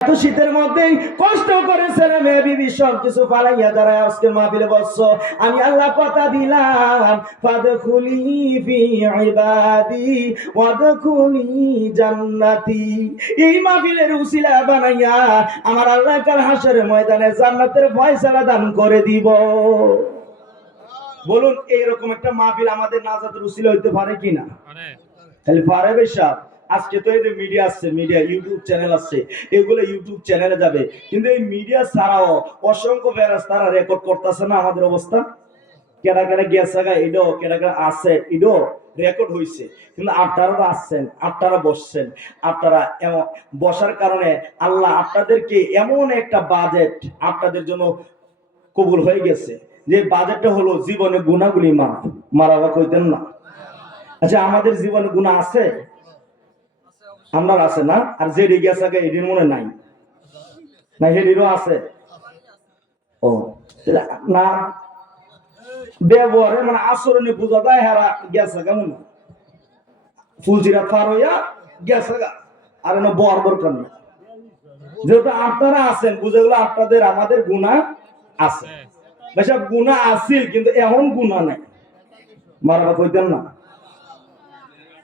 তো শীতের মধ্যেই কষ্ট করে ছেলে মেয়ে বিবি সব কিছু পালাইয়া যারা আজকে মাহফিলে বসছো, আমি আল্লাহ কথা দিলাম ফাদখুলি ফি ইবাদি ওয়াদখুলি জান্নাতি। এই মাহফিলের উসিলা বানাইয়া আমার আল্লাহ কাল হাসরের ময়দানে জান্নাতের ফয়সালা দান করে দিব। বলুন এইরকম একটা মাহফিল আমাদের নাজাতের উসিলা হইতে পারে কিনা? খালি পারে বেশা। আজকে তো এই যে মিডিয়া আসছে, মিডিয়া ইউটিউব চ্যানেল আসছে, এগুলো ইউটিউব চ্যানেলে যাবে, কিন্তু এই মিডিয়া ছাড়াও অসংখ্য ফেরেশতারা রেকর্ড করতেছে না আমাদের অবস্থা। কেডা কেডা গেছে গা এডো, কেডা কেডা আছে এডো রেকর্ড হইছে, কিন্তু আপনারা তো আসছেন, আপনারা বসছেন, আপনারা এমন বসার কারণে আল্লাহ আপনাদেরকে এমন একটা বাজেট আপনাদের জন্য কবুল হয়ে গেছে, যে বাজেটটা হলো জীবনে গুনাহগুলি মাফ। মারাবা কইতেন না? আচ্ছা, আমাদের জীবনে গুনাহ আছে? আমরা আছে না? আর যে রেগে আছে এদিন মনে নাই না, হেডিরও আছে। ও না, ব্যবহারে মানে আচরণে বোঝা যায় হারা গেছে কেমন ফুলচিরা পার হইয়া গেছে গা, আর না বর দরকার না। যেহেতু আপনারা আছেন, বুঝে গেল আপনাদের আমাদের গুনাহ আছে। বেশব গুনাহ আছিল, কিন্তু এখন গুনাহ নাই। মারাবা কইতেন না?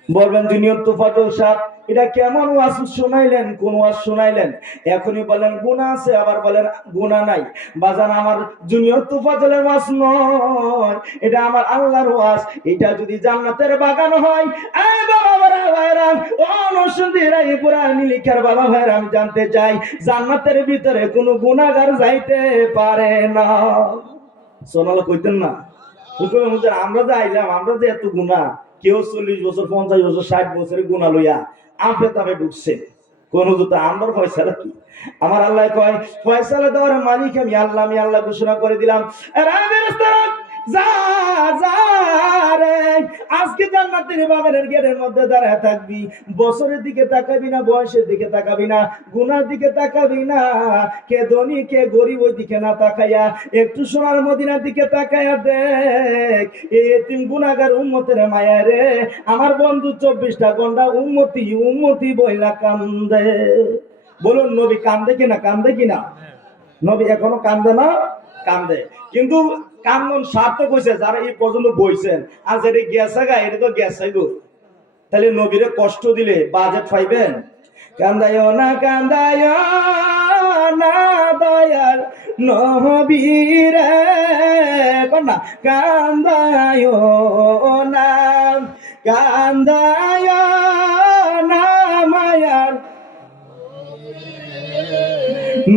বলবেন জুনিয়র তোফাজ্জল সাহেব এটা কেমন ওয়াজ শোনাইলেন, কোন ওয়াজ শোনাইলেন? এখনই বলেন গুনাহ আছে, আবার বলেন গুনাহ নাই। বাজান, আমার জুনিয়র তোফাজ্জলের ওয়াজ নয়, এটা আমার আল্লাহর ওয়াজ। এটা যদি জান্নাতের বাগান হয়, এই বাবা ভাইরা, ও নরসিংদীর এই পুরা নীলিখার বাবা ভাইরা, আমি জানতে চাই জান্নাতের ভিতরে কোনো গুনাহগার যাইতে পারে না। সোনালা কইতেন না? আমরা যে আইলাম, আমরা যে এত গুনাহ, কেউ 40 বছর 50 বছর 60 বছরের গুনাহ লইয়া আপে তাপে ঢুকছে, কোন হুজুর আমার ফয়সালা কি? আমার আল্লাহ কয় ফয়সালা দেওয়ার মালিক আমি আল্লাহ। আমি আল্লাহ ঘোষণা করে দিলাম, যা যা রে, আজকে জান্নাতের বাগানের গেটের মধ্যে দাঁড়ায় থাকবি। বছরের দিকে তাকাবি না, বয়সের দিকে তাকাবি না, গুনার দিকে তাকাবি না, কে ধনী কে গরিব ওই দিকে না তাকাইয়া একটু সোনার মদিনার দিকে তাকাইয়া দেখ। এই এতিম গুনাহগার উম্মতের মায়া রে, আমার বন্ধু 24টা ঘন্টা উম্মতি উম্মতি বইলা কান্দে। বলুন নবী কান্দে কিনা? কান্দে কিনা? নবী এখনো কান্দে না? কান্দে। কিন্তু কান্দন সার্থক হয়েছে যারা এই পর্যন্ত বইছেন। আর যেটা গেছে গা, এটা তো গেছে গো। তাহলে নবীরে কষ্ট দিলে বাজেট পাইবেন? কান্দায় না কান্দায় না দয়ার নবীরে, কন্যা কান্দায় না, কান্দায় না মায়ার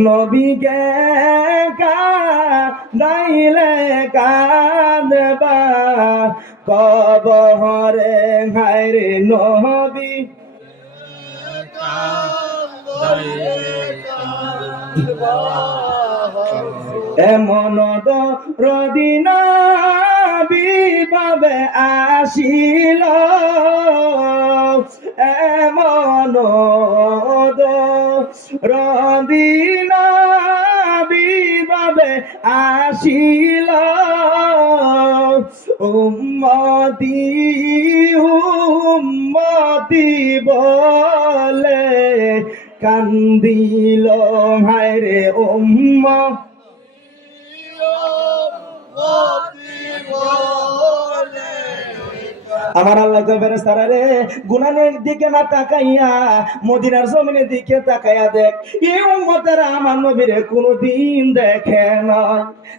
নবীকে কাঁদাইলে কাঁদবা কবরে, হায়রে নবী এমন রদিনা বিভাবে আসিল, এমন রদিনা বিভাবে আসিল, উম্মতি উম্মতি বলে কান্দিল, হায়রে উম্মত। আমার আল্লাহ ফেরেশতারা রে, গুনাহের দিকে না তাকাইয়া মদিনার জমিনের দিকে তাকাইয়া দেখ, এই উম্মতেরা আমার নবীরে কোনদিন দেখে না।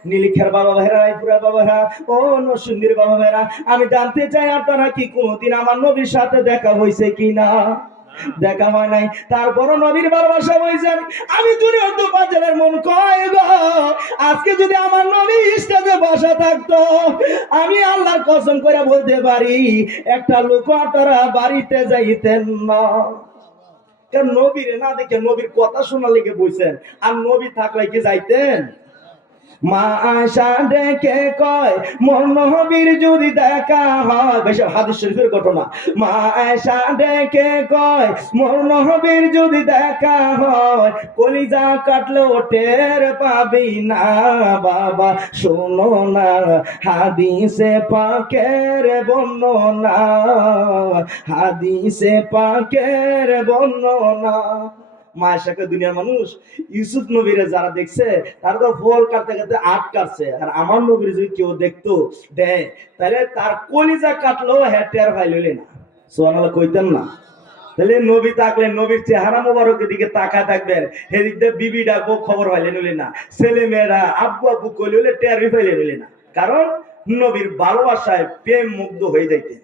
নীলিখার বাবা ভাইরা, রায়পুরা বাবা ভাইরা, ও নরসিংদীর বাবা ভাইরা, আমি জানতে চাই আপনারা কি কোনদিন আমার নবীর সাথে দেখা হয়েছে কিনা? দেখা হয় নাই, তারপরও নবীর ভালোবাসা হয়েছেন। আমি জুনিয়র তোফাজ্জলের মন কয় গো, আজকে যদি আমার নবী স্টেজে বসা থাকতো, আমি আল্লাহর কসম করে বলতে পারি একটা লোক আপনারা বাড়িতে যাইতেন না। কারণ নবীরে না দেখে নবীর কথা শোনা লেগে বইছেন, আর নবী থাকলে কি যাইতেন? মা আশা ডেকে কয় মোর নবীর যদি দেখা হয়, বেশ হাদিস শরীফের ঘটনা। মা আশা ডেকে কয় মোর নবীর যদি দেখা হয়, কলিজা কাটলেও টের পাবি না বাবা, শোনো না হাদিসে পাকের বর্ণনা, হাদিসে পাকের বর্ণনা। মায়েশাকে দুনিয়ার মানুষ ইউসুফ নবীরে যারা দেখছে তারা তো ফল কাটতে কাটতে আট কাটছে, আর আমার নবীর যদি কেউ দেখতো দেয় তাহলে তার কলিজা কাটলো হ্যাঁ টের ভাই লইলে না, সুবহানাল্লাহ কইতেন না। তাহলে নবী থাকলে নবীর চেহারা মোবারকের দিকে তাকায় থাকবেন, সেদিক দিয়ে বিবি ডাকবো খবর পাইলে নিলে না, ছেলে মেয়েরা আব্বু আব্বু কইলে টেরই পাইলে নিলে না, কারণ নবীর ভালোবাসায় প্রেম মুগ্ধ হয়ে যাইতেন।